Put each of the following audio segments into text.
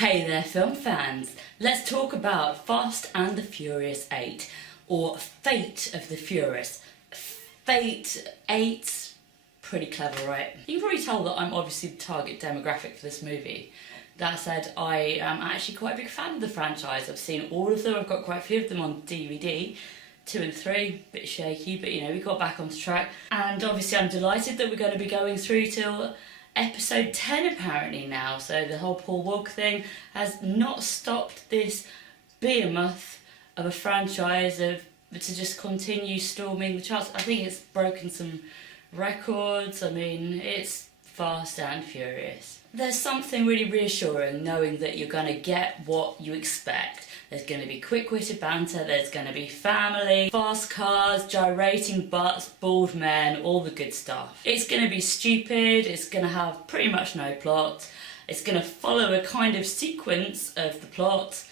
Hey there film fans, let's talk about Fast and the Furious 8, or Fate of the Furious. Fate 8, pretty clever, right? You can probably tell that I'm obviously the target demographic for this movie. That said, I am actually quite a big fan of the franchise. I've seen all of them, I've got quite a few of them on DVD. 2 and 3, bit shaky, but you know, we got back onto track. And obviously I'm delighted that we're going to be going through till episode 10 apparently now, so the whole Paul Walker thing has not stopped this behemoth of a franchise to just continue storming the charts. I think it's broken some records. I mean, it's Fast and Furious. There's something really reassuring knowing that you're going to get what you expect. There's going to be quick-witted banter, there's going to be family, fast cars, gyrating butts, bald men, all the good stuff. It's going to be stupid, it's going to have pretty much no plot, it's going to follow a kind of sequence of the plot,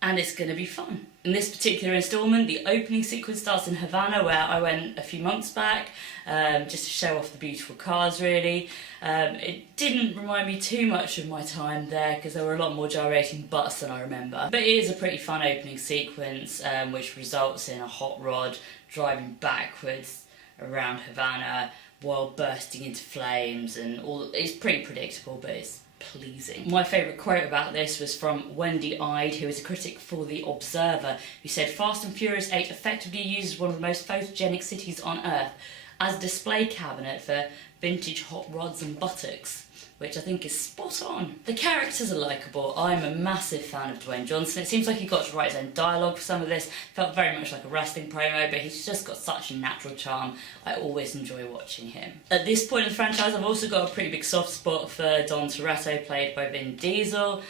and it's going to be fun. In this particular instalment, the opening sequence starts in Havana, where I went a few months back, just to show off the beautiful cars really. It didn't remind me too much of my time there, because there were a lot more gyrating butts than I remember. But it is a pretty fun opening sequence, which results in a hot rod driving backwards around Havana while bursting into flames, and all. It's pretty predictable, but it's pleasing. My favourite quote about this was from Wendy Ide, who is a critic for The Observer, who said, "Fast and Furious 8 effectively uses one of the most photogenic cities on Earth as a display cabinet for vintage hot rods and buttocks," which I think is spot on. The characters are likeable. I'm a massive fan of Dwayne Johnson. It seems like he got to write his own dialogue for some of this. Felt very much like a wrestling promo, but he's just got such a natural charm. I always enjoy watching him. At this point in the franchise, I've also got a pretty big soft spot for Dom Toretto, played by Vin Diesel,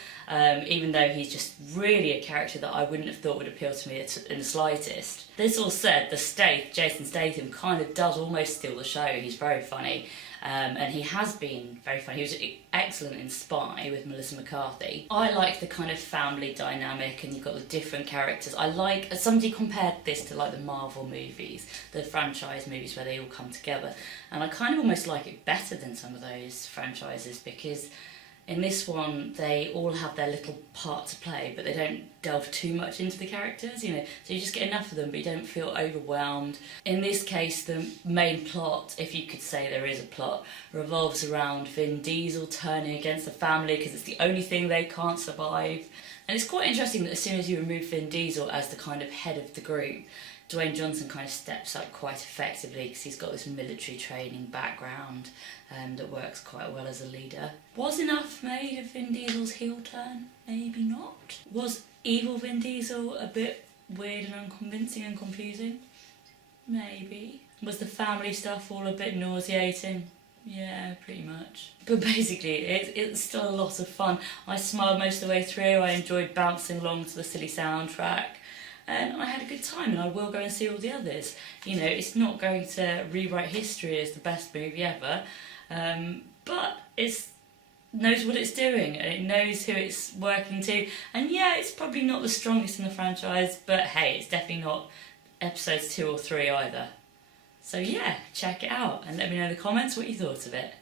even though he's just really a character that I wouldn't have thought would appeal to me in the slightest. This all said, Jason Statham kind of does almost steal the show. He's very funny. And he has been very funny. He was excellent in Spy with Melissa McCarthy. I like the kind of family dynamic, and you've got the different characters. I like, somebody compared this to like the Marvel movies, the franchise movies where they all come together, and I kind of almost like it better than some of those franchises, because in this one, they all have their little part to play, but they don't delve too much into the characters, you know, so you just get enough of them, but you don't feel overwhelmed. In this case, the main plot, if you could say there is a plot, revolves around Vin Diesel turning against the family because it's the only thing they can't survive. And it's quite interesting that as soon as you remove Vin Diesel as the kind of head of the group, Dwayne Johnson kind of steps up quite effectively, because he's got this military training background that works quite well as a leader. Was enough made of Vin Diesel's heel turn? Maybe not. Was evil Vin Diesel a bit weird and unconvincing and confusing? Maybe. Was the family stuff all a bit nauseating? Yeah, pretty much. But basically, it's still a lot of fun. I smiled most of the way through, I enjoyed bouncing along to the silly soundtrack, and I had a good time, and I will go and see all the others. You know, it's not going to rewrite history as the best movie ever, but it knows what it's doing, and it knows who it's working to. And yeah, it's probably not the strongest in the franchise, but hey, it's definitely not episodes 2 or 3 either. So yeah, check it out, and let me know in the comments what you thought of it.